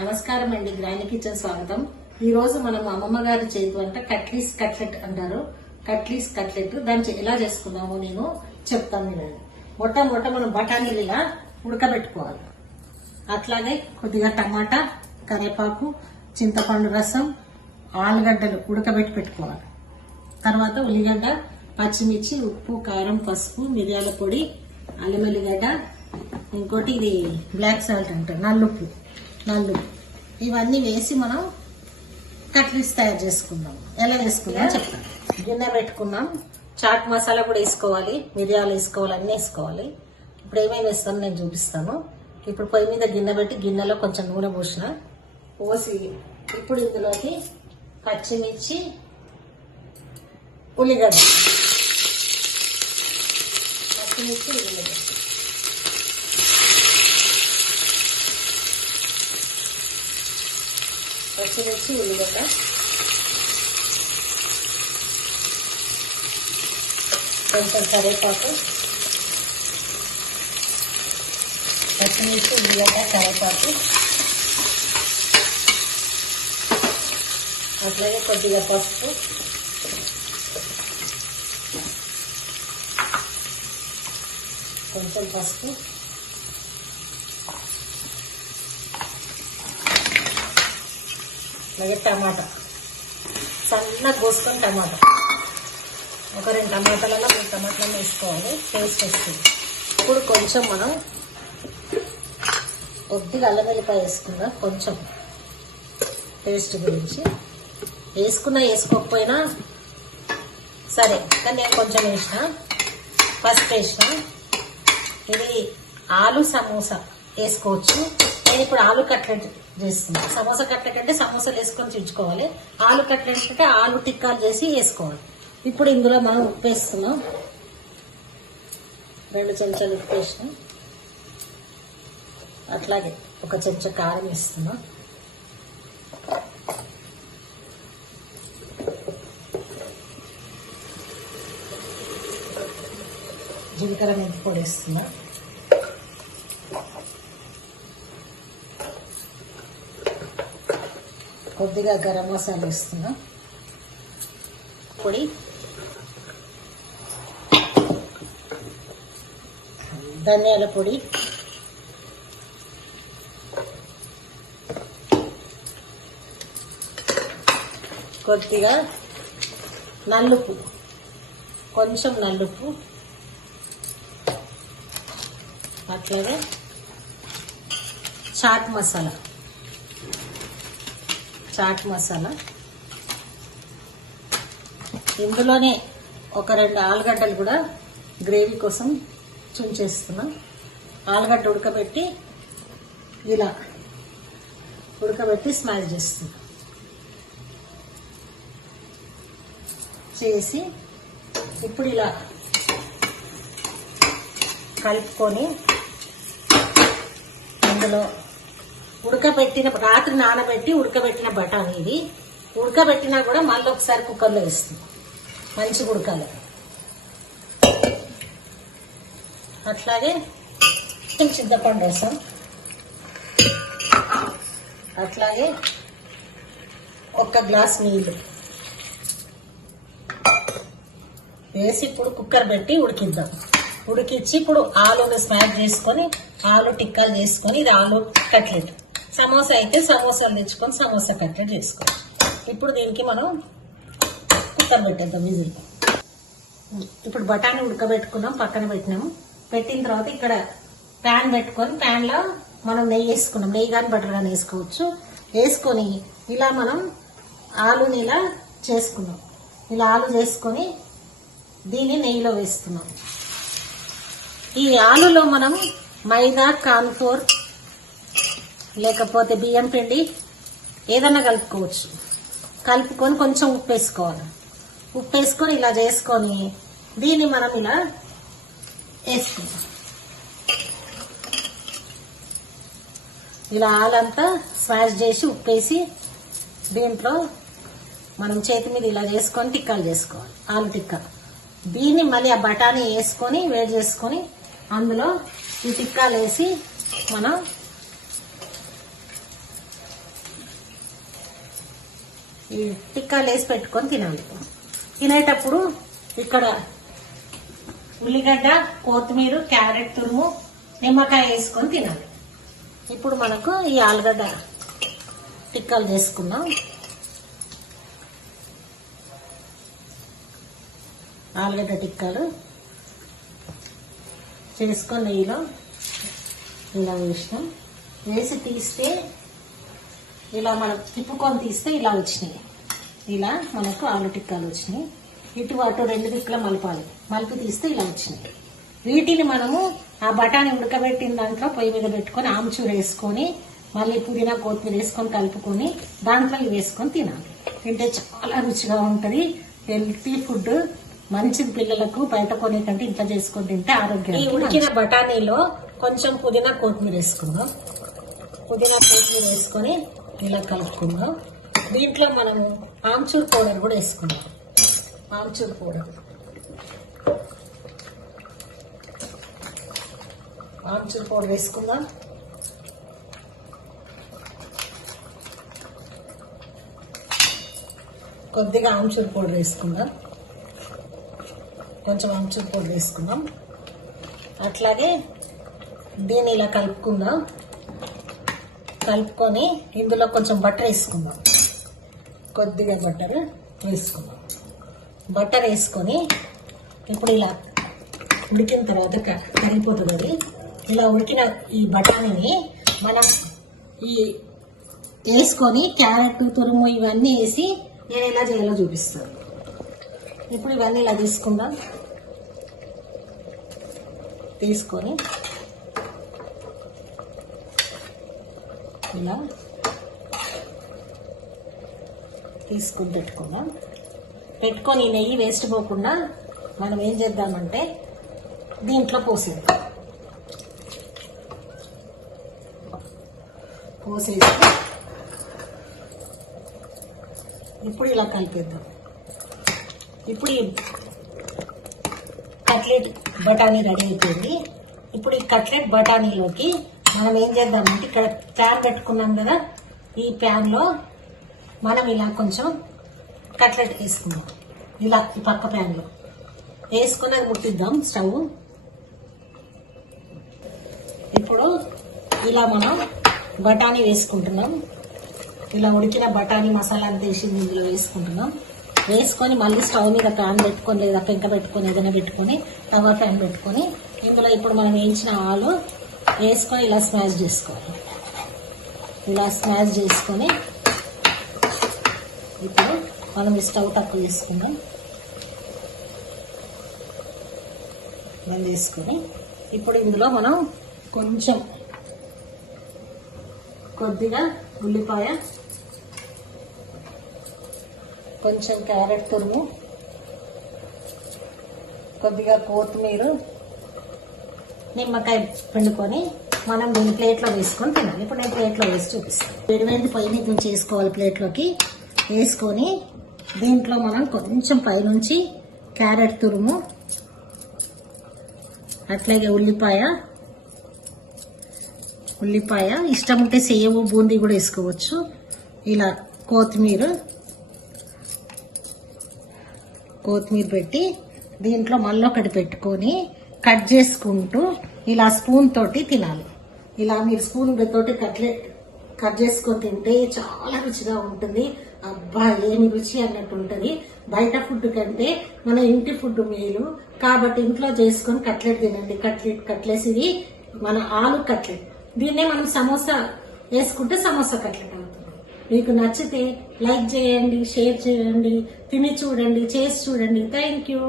నమస్కారం అండి, grand kitchen స్వాగతం. ఈ రోజు మనం అమ్మమ్మ గారి చేతి వంట కట్లీస్ కట్లెట్ అంటారు. కట్లీస్ కట్లెట్ దాన్ని ఎలా చేసుకున్నామో నేను చెప్తాను. నేను మొట్ట మనం బఠానీలు ఇలా ఉడకబెట్టుకోవాలి. అట్లాగే కొద్దిగా టమాటా, కరివేపాకు, చింతపండు రసం, ఆలుగడ్డలు ఉడకబెట్టి పెట్టుకోవాలి. తర్వాత ఉల్లిగడ్డ, పచ్చిమిర్చి, ఉప్పు, కారం, పసుపు, మిరియాల పొడి, అల్లం ఎల్లిగడ్డ, ఇంకోటి ఇది బ్లాక్ సాల్ట్ అంటారు, నల్లుప్పు ఇవన్నీ వేసి మనం కట్లీస్ తయారు చేసుకుందాం. ఎలా చేసుకుందాం చెప్తాను. గిన్నె పెట్టుకున్నాం, చాట్ మసాలా కూడా వేసుకోవాలి, మిరియాలు వేసుకోవాలి, అన్నీ వేసుకోవాలి. ఇప్పుడు ఏమేమి వేస్తాం నేను చూపిస్తాను. ఇప్పుడు పొయ్యి మీద గిన్నె పెట్టి గిన్నెలో కొంచెం నూనె పోసి ఇప్పుడు ఇందులోకి పచ్చిమిర్చి, ఉల్లిగడ్డ, పచ్చిమిర్చి ఉల్లిగడ్డ, కొంచెం కరివేపాకు, పచ్చిమిర్చి ఉల్లిగడ్డ కరివేపాకు, అట్లాగే కొద్దిగా పసుపు, కొంచెం పసుపు, అలాగే టమాటా సన్నగా కోసుకొని టమాటా ఒక 2 టమాటాలలో 3 టమాటాలను వేసుకోవాలి, టేస్ట్ వస్తుంది. ఇప్పుడు కొంచెం మనం కొద్దిగా అల్లం వెల్లిపాయ వేసుకుందాం, కొంచెం టేస్ట్ గురించి. వేసుకోకపోయినా సరే, కానీ నేను కొంచెం వేసిన, ఫస్ట్ వేసిన. ఇది ఆలు సమోసా వేసుకోవచ్చు. నేను ఇప్పుడు ఆలు కట్లెట్ చేస్తున్నాను. సమోసా కట్లెట్ అంటే సమోసాలు వేసుకొని చుంచుకోవాలి, ఆలు కట్లెట్ అంటే ఆలు టిక్కాలు చేసి వేసుకోవాలి. ఇప్పుడు ఇందులో మనం ఉప్పు వేస్తున్నాం, 2 చెంచాలు ఉప్పు వేసినాం. అట్లాగే 1 చెంచా కారం వేస్తున్నాం. జీలకర్ర మెంతి పొడి వేస్తున్నా. కొద్దిగా గరం మసాలా వేస్తున్నా, పొడి, ధనియాల పొడి, కొద్దిగా నల్లుప్పు, కొంచెం నల్లుప్పు, అట్లాగే చాట్ మసాలా. ఇందులోనే ఒక 2 ఆలుగడ్డలు కూడా గ్రేవీ కోసం చుంచేస్తున్నా. ఆలుగడ్డ ఉడకబెట్టి ఇలా స్మాష్ చేస్తున్నా. చేసి ఇప్పుడు ఇలా కలుపుకొని అందులో రాత్రి నానబెట్టి ఉడకబెట్టిన బఠానీ, ఇది ఉడకబెట్టినా కూడా మళ్ళీ ఒకసారి కుక్కర్లో వేస్తుంది, మంచిగా ఉడకాలి. అట్లాగే చింతపండు రసం, అట్లాగే 1 గ్లాస్ నీళ్ళు వేసి ఇప్పుడు కుక్కర్ పెట్టి ఉడికించి ఇప్పుడు ఆలుని స్మాష్ చేసుకొని ఆలు టిక్కాలు చేసుకొని, ఇది ఆలు కట్లెట్. సమోసా అయితే సమోసాలు తెచ్చుకొని సమోసా కట్లెట్ చేసుకోవచ్చు. ఇప్పుడు దీనికి మనం కుక్కర్ పెట్టేద్దాం విజిల్. ఇప్పుడు బఠానీ ఉడకబెట్టుకున్నాం, పక్కన పెట్టిన తర్వాత ఇక్కడ ప్యాన్ పెట్టుకొని ప్యాన్లో మనం నెయ్యి వేసుకున్నాం. నెయ్యి కానీ బటర్ కానీ వేసుకోవచ్చు. వేసుకొని ఇలా మనం ఆలుని ఇలా చేసుకున్నాం. ఇలా ఆలు చేసుకొని దీన్ని నెయ్యిలో వేస్తున్నాం. ఈ ఆలులో మనం మైదా, కార్న్ఫ్లోర్ లేకపోతే బియ్యం పిండి ఏదన్నా కలుపుకోవచ్చు. కలుపుకొని కొంచెం ఉప్పు వేసుకొని ఇలా చేసుకొని దీన్ని మనం ఇలా వేసుకుంటాం. ఇలా ఆలంతా స్మాష్ చేసి ఉప్పేసి దీంట్లో మనం చేతి మీద ఇలా చేసుకొని టిక్కాలు చేసుకోవాలి, ఆలు టిక్కా. దీన్ని మళ్ళీ ఆ బఠానీ వేసుకొని వేడి చేసుకొని అందులో ఈ టిక్కాలు వేసి మనం ఈ టిక్కాలు వేసి పెట్టుకొని తినాలి. తినేటప్పుడు ఇక్కడ ఉల్లిగడ్డ, కొత్తిమీర, క్యారెట్ తురుము, నిమ్మకాయ వేసుకొని తినాలి. ఇప్పుడు మనకు ఈ ఆలుగడ్డ టిక్కాలు చేసుకుందాం. ఆలుగడ్డ టిక్కాలు చేసుకొని నెయ్యిలో ఇలా వేసినాం. వేసి తీస్తే ఇలా మనం తిప్పుకొని తీస్తే ఇలా వచ్చినాయి. ఇలా మనకు ఆలు టిక్కాలు వచ్చినాయి. ఇటు అటు రెండు దిక్కుల మలపాలి. మలిపి తీస్తే ఇలా వచ్చినాయి. వీటిని మనము ఆ బఠానీ ఉడకబెట్టిన దాంట్లో పొయ్యి మీద పెట్టుకొని ఆమ్చూరు వేసుకొని మళ్ళీ పుదీనా, కొత్తిమీర వేసుకొని కలుపుకొని దాంట్లో ఇవి వేసుకొని తినాలి. తింటే చాలా రుచిగా ఉంటుంది. హెల్తీ ఫుడ్, మంచిది పిల్లలకు. బయట కొనే కంటే ఇంట్లో చేసుకొని తింటే ఆరోగ్యం. ఈ ఉడికిన బఠానీలో కొంచెం పుదీనా, కొత్తిమీర వేసుకుందాం. పుదీనా, కొత్తిమీర వేసుకొని ఇలా కలుపుకుందాం. దీంట్లో మనము ఆమ్చూర్ పౌడర్ కూడా వేసుకుందాం. ఆమ్చూర్ పౌడర్, ఆమ్చూర్ పౌడర్ వేసుకుందాం. కొద్దిగా ఆమ్చూర్ పౌడర్ వేసుకుందాం. కొంచెం ఆమ్చూర్ పౌడర్ వేసుకుందాం. అట్లాగే దీన్ని ఇలా కలుపుకుందాం. కలుపుకొని ఇందులో కొంచెం బటర్ వేసుకుందాం. కొద్దిగా బటర్ వేసుకుందాం. బటర్ వేసుకొని ఇప్పుడు ఇలా ఉడికిన తర్వాత కరిగిపోతుంది అది. ఇలా ఉడికిన ఈ బఠానీని మనం ఈ వేసుకొని క్యారెట్ తురుము ఇవన్నీ వేసి నేను ఎలా చేయాలో చూపిస్తాను. ఇప్పుడు ఇవన్నీ ఇలా తీసుకుందాం. తీసుకొని ఇలా తీసుకొని పెట్టుకుందాం. పెట్టుకొని నెయ్యి వేస్ట్ పోకుండా మనం ఏం చేద్దామంటే దీంట్లో పోసేద్దాం. పోసేసి ఇప్పుడు ఇలా కలిపేద్దాం. ఇప్పుడు ఈ కట్లెట్ బఠానీ రెడీ అయిపోయింది. ఇప్పుడు ఈ కట్లెట్ బఠానీలోకి మనం ఏం చేద్దామంటే ఇక్కడ ప్యాన్ పెట్టుకున్నాం కదా, ఈ ప్యాన్లో మనం ఇలా కొంచెం కట్లెట్ వేసుకుందాం. ఇలా ఈ పక్క ప్యాన్లో వేసుకుని అది ముట్టిద్దాం స్టవ్. ఇప్పుడు ఇలా మనం బఠానీ వేసుకుంటున్నాం. ఇలా ఉడికిన బఠానీ మసాలా అంతా వేసి ఇందులో వేసుకుంటున్నాం. వేసుకొని మళ్ళీ స్టవ్ మీద ప్యాన్ పెట్టుకొని లేదా పెంక పెట్టుకొని ఏదైనా పెట్టుకొని తవా ప్యాన్ పెట్టుకొని ఇందులో ఇప్పుడు మనం వేయించిన ఆలు వేసుకొని ఇలా స్మాష్ చేసుకోవాలి. ఇలా స్మాష్ చేసుకొని ఇప్పుడు మనం ఈ స్టవ్ తక్కువ చేసుకుందాం. బంద్ చేసుకొని ఇప్పుడు ఇందులో మనం కొంచెం కొద్దిగా ఉల్లిపాయ, కొంచెం క్యారెట్ తురుము, కొద్దిగా కొత్తిమీర, నిమ్మకాయ పిండుకొని మనం దీన్ని ప్లేట్లో వేసుకొని తినాలి. ఇప్పుడు నేను ప్లేట్లో వేసి చూపిస్తాను. వేడివేడి పై మీద చేసుకోవాలి. ప్లేట్లోకి వేసుకొని దీంట్లో మనం కొంచెం పైనుంచి క్యారెట్ తురుము, అట్లాగే ఉల్లిపాయ ఇష్టం ఉంటే సేవు, బూందీ కూడా వేసుకోవచ్చు. ఇలా కొత్తిమీర పెట్టి దీంట్లో మళ్ళీ ఒకటి పెట్టుకొని కట్ చేసుకుంటూ ఇలా స్పూన్ తోటి తినాలి. ఇలా మీరు స్పూన్ తోటి కట్ చేసుకొని తింటే చాలా రుచిగా ఉంటుంది. అబ్బా ఏమి రుచి అన్నట్టు ఉంటుంది. బయట ఫుడ్ కంటే మన ఇంటి ఫుడ్ మేలు. కాబట్టి ఇంట్లో చేసుకొని కట్లెట్ తినండి. కట్లెట్స్ ఇవి మన ఆలు కట్లెట్. దీన్నే మనం సమోసా వేసుకుంటే సమోసా కట్లెట్ అవుతుంది. మీకు నచ్చితే లైక్ చేయండి, షేర్ చేయండి, తిని చూడండి, చేసి చూడండి. Thank you.